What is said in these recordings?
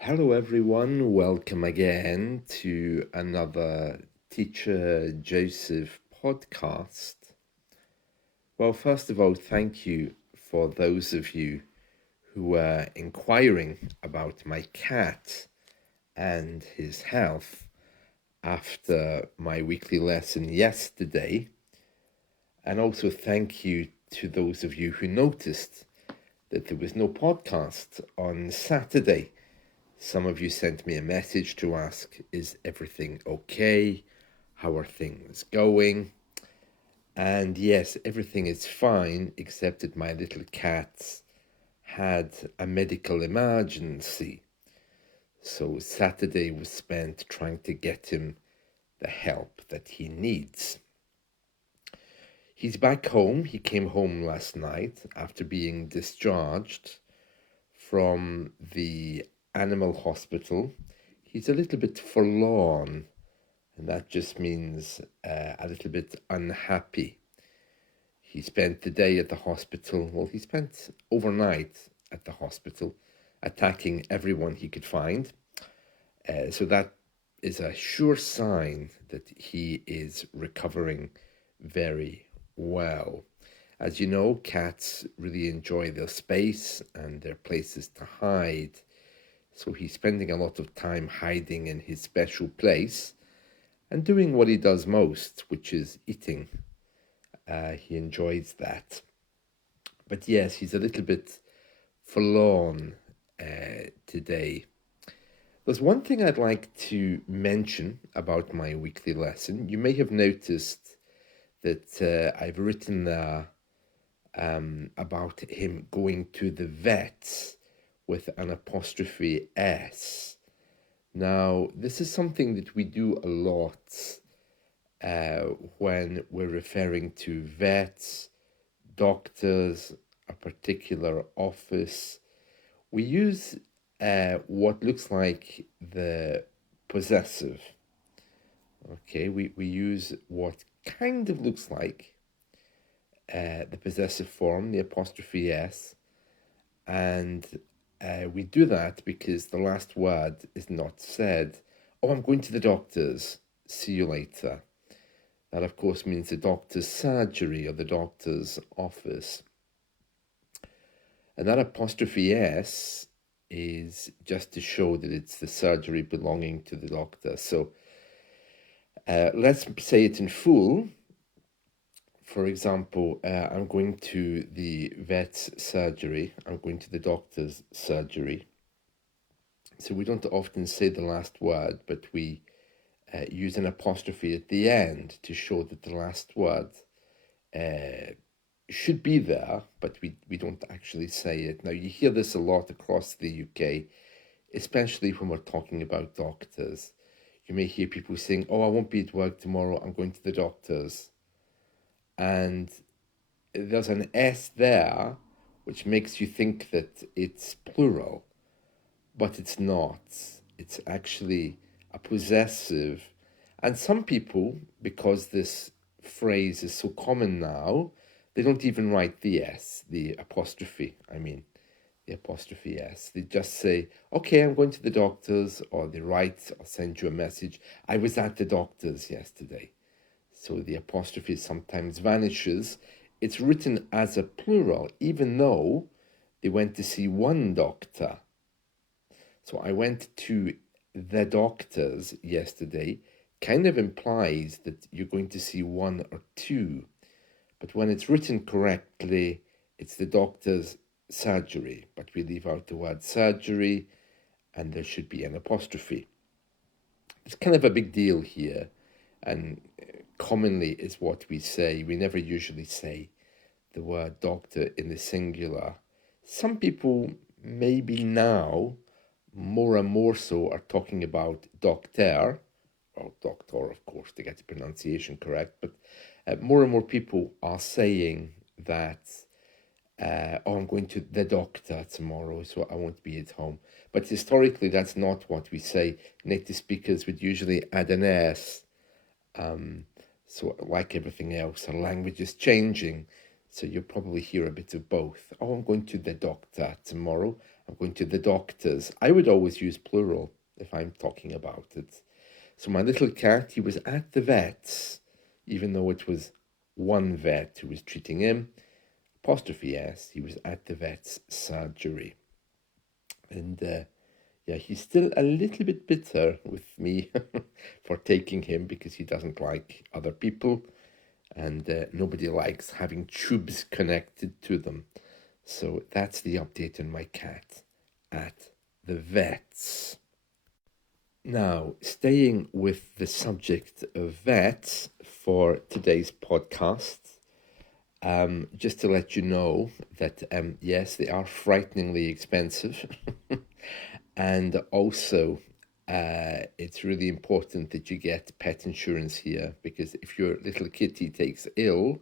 Hello, everyone. Welcome again to another Teacher Joseph podcast. Well, first of all, thank you for those of you who were inquiring about my cat and his health after my weekly lesson yesterday. And also thank you to those of you who noticed that there was no podcast on Saturday. Some of you sent me a message to ask, is everything okay? How are things going? And yes, everything is fine, except that my little cat had a medical emergency. So Saturday was spent trying to get him the help that he needs. He's back home. He came home last night after being discharged from the animal hospital. He's a little bit forlorn, and that just means a little bit unhappy. He spent the day at the hospital. Well, he spent overnight at the hospital, attacking everyone he could find. So that is a sure sign that he is recovering very well. As you know, cats really enjoy their space and their places to hide. So he's spending a lot of time hiding in his special place and doing what he does most, which is eating. He enjoys that. But yes, he's a little bit forlorn today. There's one thing I'd like to mention about my weekly lesson. You may have noticed that I've written there about him going to the vet with an apostrophe S. Now, this is something that we do a lot when we're referring to vets, doctors, a particular office. We use what looks like the possessive. Okay, we use what kind of looks like the possessive form, the apostrophe S, and we do that because the last word is not said. Oh, I'm going to the doctor's. See you later. That, of course, means the doctor's surgery or the doctor's office. And that apostrophe S is just to show that it's the surgery belonging to the doctor. So let's say it in full. For example, I'm going to the vet's surgery. I'm going to the doctor's surgery. So we don't often say the last word, but we use an apostrophe at the end to show that the last word should be there, but we don't actually say it. Now, you hear this a lot across the UK, especially when we're talking about doctors. You may hear people saying, oh, I won't be at work tomorrow, I'm going to the doctor's. And there's an S there, which makes you think that it's plural, but it's not. It's actually a possessive. And some people, because this phrase is so common now, they don't even write the S, the apostrophe, the apostrophe S. They just say, okay, I'm going to the doctor's, or they write or send you a message, I was at the doctor's yesterday. So the apostrophe sometimes vanishes. It's written as a plural, even though they went to see one doctor. So I went to the doctor's yesterday kind of implies that you're going to see one or two. But when it's written correctly, it's the doctor's surgery. But we leave out the word surgery and there should be an apostrophe. It's kind of a big deal here, and commonly is what we say. We never usually say the word doctor in the singular. Some people, maybe now, more and more so, are talking about doctor, or doctor, of course, to get the pronunciation correct, but more and more people are saying that, oh, I'm going to the doctor tomorrow, so I won't be at home. But historically, that's not what we say. Native speakers would usually add an S. So like everything else, our language is changing. So you'll probably hear a bit of both. Oh, I'm going to the doctor tomorrow. I'm going to the doctors. I would always use plural if I'm talking about it. So my little cat, he was at the vet's, even though it was one vet who was treating him. Apostrophe S, he was at the vet's surgery. And yeah, he's still a little bit bitter with me for taking him because he doesn't like other people, and nobody likes having tubes connected to them. So that's the update on my cat at the vet's. Now, staying with the subject of vets for today's podcast, just to let you know that yes, they are frighteningly expensive. And also, it's really important that you get pet insurance here, because if your little kitty takes ill,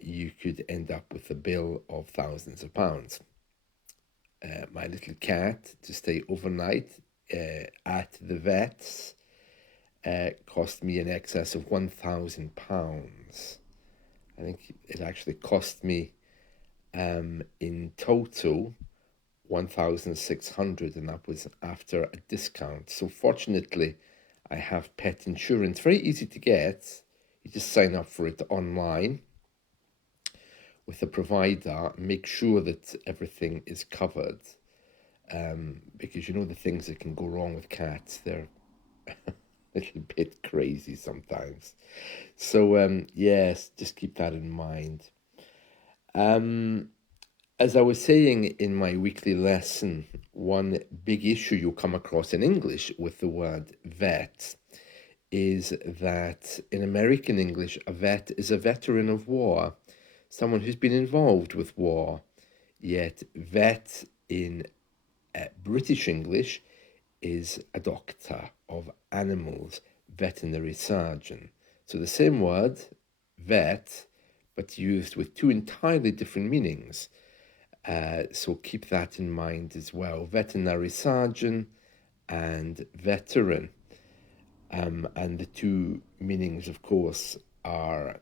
you could end up with a bill of thousands of pounds. My little cat, to stay overnight at the vet's, cost me in excess of £1,000. I think it actually cost me in total 1,600, and that was after a discount. So fortunately, I have pet insurance. Very easy to get. You just sign up for it online with a provider. Make sure that everything is covered, because you know the things that can go wrong with cats. They're a little bit crazy sometimes. So yes, just keep that in mind. As I was saying in my weekly lesson, one big issue you'll come across in English with the word vet is that in American English, a vet is a veteran of war, someone who's been involved with war. Yet vet in British English is a doctor of animals, veterinary surgeon. So the same word, vet, but used with two entirely different meanings. So keep that in mind as well. Veterinary surgeon and veteran. And the two meanings, of course, are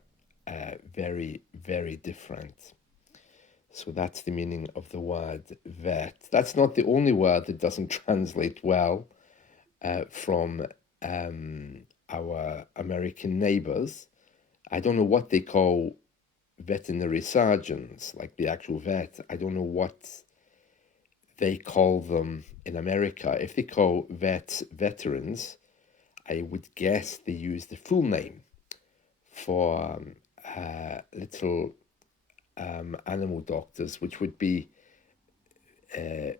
very, very different. So that's the meaning of the word vet. That's not the only word that doesn't translate well from our American neighbors. I don't know what they call veterinary surgeons, like the actual vet. I don't know what they call them in America. If they call vets veterans, I would guess they use the full name for little animal doctors, which would be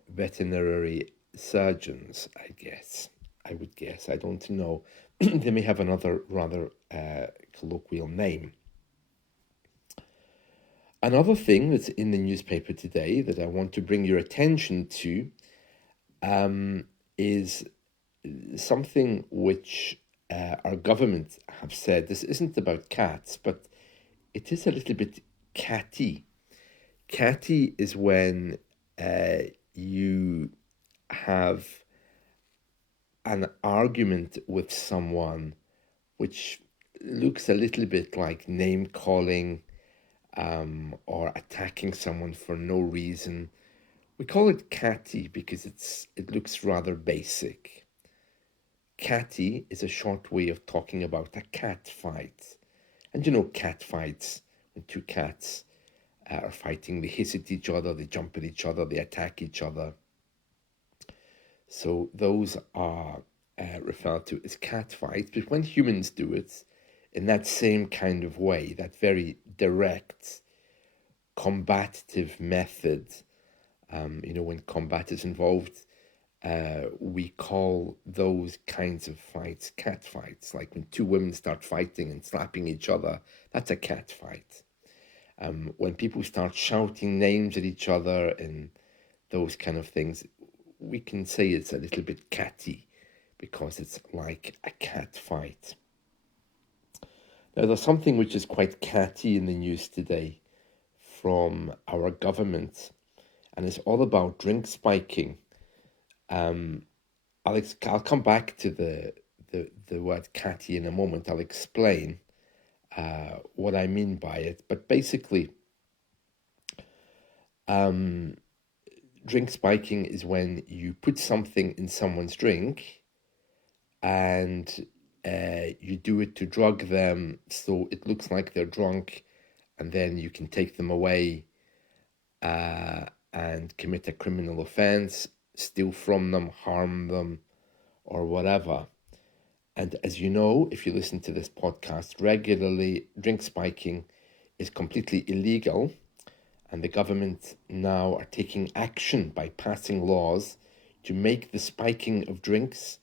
veterinary surgeons, I guess. I would guess. I don't know. They may have another rather colloquial name. Another thing that's in the newspaper today that I want to bring your attention to is something which our government have said. This isn't about cats, but it is a little bit catty. Catty is when you have an argument with someone which looks a little bit like name calling, or attacking someone for no reason. We call it catty because it looks rather basic. Catty is a short way of talking about a cat fight. And you know, cat fights, when two cats are fighting, they hiss at each other, they jump at each other, they attack each other. So those are referred to as cat fights. But when humans do it in that same kind of way, that very direct, combative method, when combat is involved, we call those kinds of fights cat fights. Like when two women start fighting and slapping each other, that's a cat fight. When people start shouting names at each other and those kind of things, we can say it's a little bit catty because it's like a cat fight. Now, there's something which is quite catty in the news today from our government, and it's all about drink spiking. I'll come back to the word catty in a moment. I'll explain what I mean by it. But basically, drink spiking is when you put something in someone's drink and you do it to drug them so it looks like they're drunk, and then you can take them away and commit a criminal offense, steal from them, harm them, or whatever. And as you know, if you listen to this podcast regularly, drink spiking is completely illegal, and the government now are taking action by passing laws to make the spiking of drinks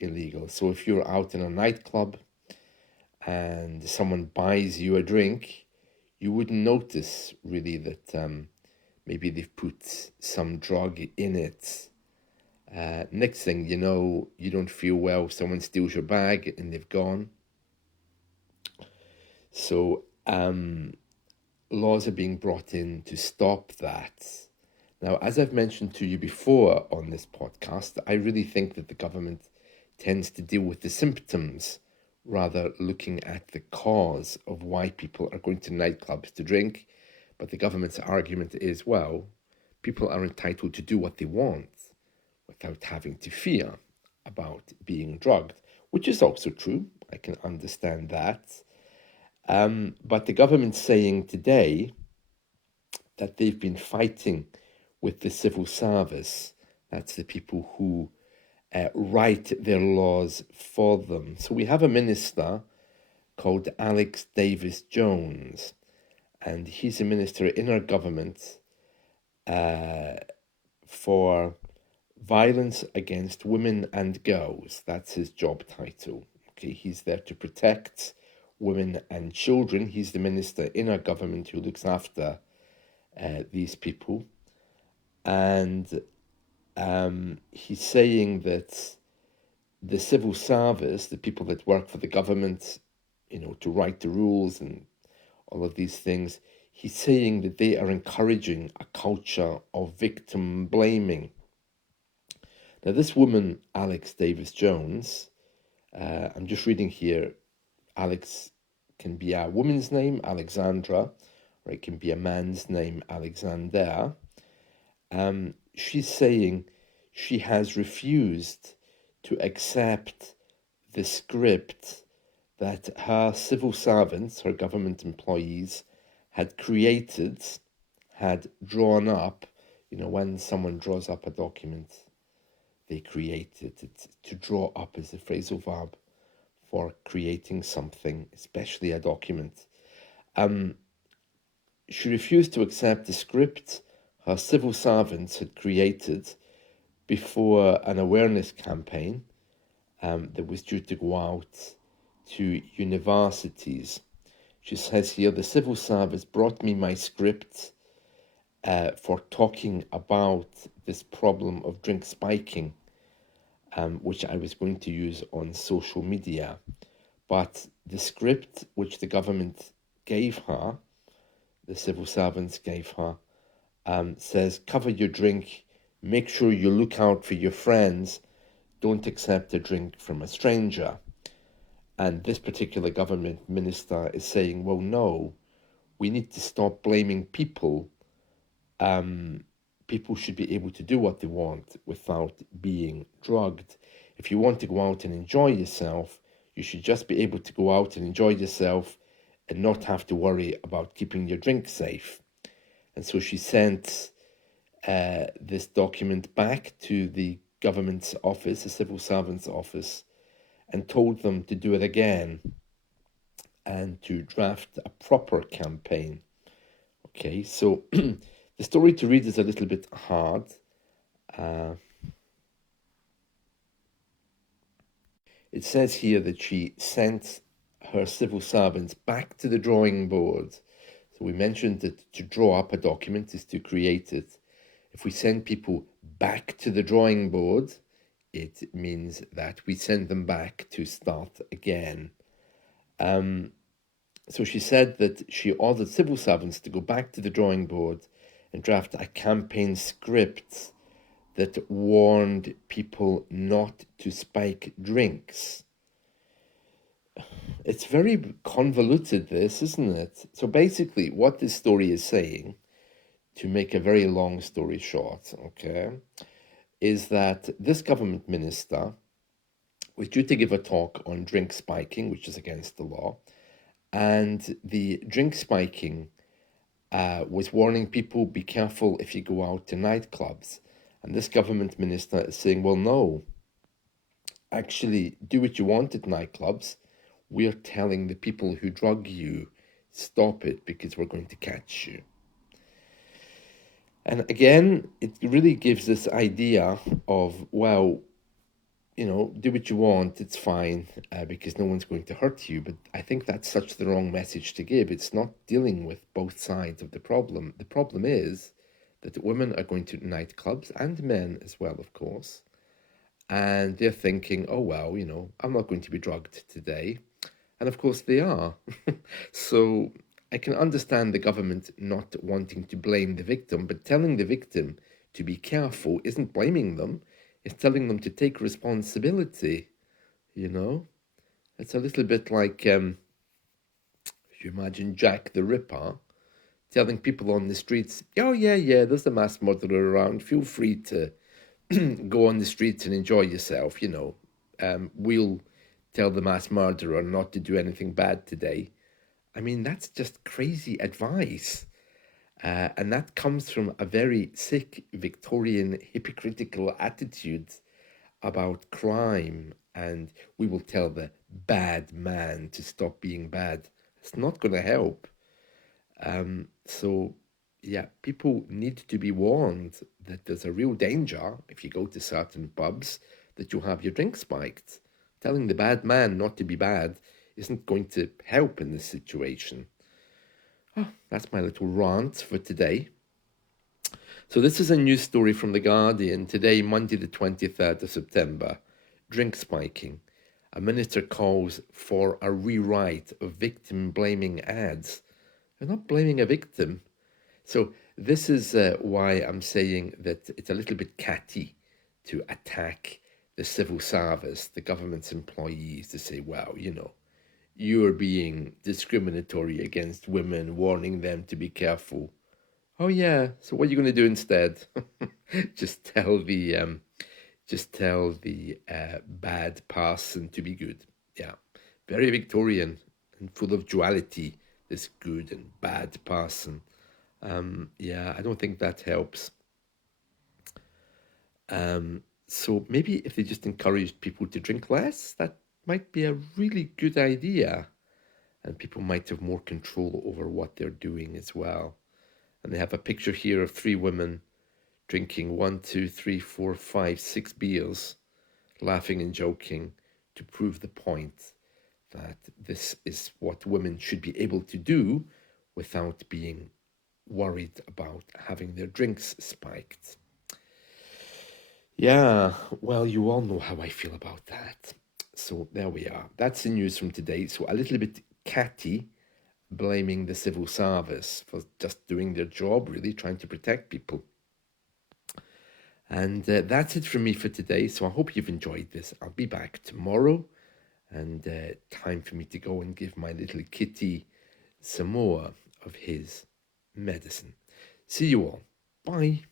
illegal. So if you're out in a nightclub and someone buys you a drink, you wouldn't notice really that maybe they've put some drug in it. Next thing you know, you don't feel well, someone steals your bag and they've gone. So laws are being brought in to stop that. Now, as I've mentioned to you before on this podcast, I really think that the government tends to deal with the symptoms rather looking at the cause of why people are going to nightclubs to drink. But the government's argument is, well, people are entitled to do what they want without having to fear about being drugged, which is also true. I can understand that. But the government's saying today that they've been fighting with the civil service. That's the people who write their laws for them. So we have a minister called Alex Davis Jones, and he's a minister in our government for violence against women and girls. That's his job title. Okay, he's there to protect women and children. He's the minister in our government who looks after these people. And he's saying that the civil service, the people that work for the government, to write the rules and all of these things, he's saying that they are encouraging a culture of victim blaming. Now, this woman, Alex Davis Jones, I'm just reading here, Alex can be a woman's name, Alexandra, or it can be a man's name, Alexander. She's saying she has refused to accept the script that her civil servants, her government employees, had created, had drawn up. When someone draws up a document, they create it. To draw up is the phrasal verb for creating something, especially a document. She refused to accept the script her civil servants had created before an awareness campaign that was due to go out to universities. She says here, the civil service brought me my script for talking about this problem of drink spiking, which I was going to use on social media. But the script which the government gave her, the civil servants gave her, says, cover your drink, make sure you look out for your friends, don't accept a drink from a stranger. And this particular government minister is saying, well, no, we need to stop blaming people. People should be able to do what they want without being drugged. If you want to go out and enjoy yourself, you should just be able to go out and enjoy yourself and not have to worry about keeping your drink safe. And so she sent this document back to the government's office, the civil servant's office, and told them to do it again and to draft a proper campaign. Okay, so the story to read is a little bit hard. It says here that she sent her civil servants back to the drawing board. So we mentioned that to draw up a document is to create it. If we send people back to the drawing board, it means that we send them back to start again. So she said that she ordered civil servants to go back to the drawing board and draft a campaign script that warned people not to spike drinks. It's very convoluted, this, isn't it? So basically, what this story is saying to make a very long story short, okay, is that this government minister was due to give a talk on drink spiking, which is against the law, and the drink spiking was warning people, be careful if you go out to nightclubs. And this government minister is saying, well, no, actually do what you want at nightclubs. We're telling the people who drug you, stop it because we're going to catch you. And again, it really gives this idea of, well, do what you want, it's fine, because no one's going to hurt you. But I think that's such the wrong message to give. It's not dealing with both sides of the problem. The problem is that women are going to nightclubs, and men as well, of course, and they're thinking, oh, well, I'm not going to be drugged today. And of course they are. So I can understand the government not wanting to blame the victim, but telling the victim to be careful isn't blaming them. It's telling them to take responsibility, It's a little bit like, if you imagine Jack the Ripper telling people on the streets, oh, yeah, there's a mass murderer around. Feel free to go on the streets and enjoy yourself, We'll tell the mass murderer not to do anything bad today. I mean, that's just crazy advice. And that comes from a very sick Victorian hypocritical attitude about crime. And we will tell the bad man to stop being bad. It's not going to help. So, yeah, people need to be warned that there's a real danger if you go to certain pubs that you'll have your drink spiked. Telling the bad man not to be bad isn't going to help in this situation. Oh, that's my little rant for today. So this is a news story from The Guardian today, Monday the 23rd of September. Drink spiking. A minister calls for a rewrite of victim-blaming ads. They're not blaming a victim. So this is why I'm saying that it's a little bit catty to attack the civil service, the government's employees, to say, well, you're being discriminatory against women, warning them to be careful. Oh yeah, so what are you going to do instead? just tell the bad person to be good. Yeah, very Victorian and full of duality. This good and bad person. Yeah, I don't think that helps. So maybe if they just encouraged people to drink less, that might be a really good idea. And people might have more control over what they're doing as well. And they have a picture here of 3 women drinking 1, 2, 3, 4, 5, 6 beers, laughing and joking to prove the point that this is what women should be able to do without being worried about having their drinks spiked. Yeah, well, you all know how I feel about that. So there we are. That's the news from today. So a little bit catty, blaming the civil service for just doing their job, really trying to protect people. And that's it from me for today. So I hope you've enjoyed this. I'll be back tomorrow, and time for me to go and give my little kitty some more of his medicine. See you all. Bye.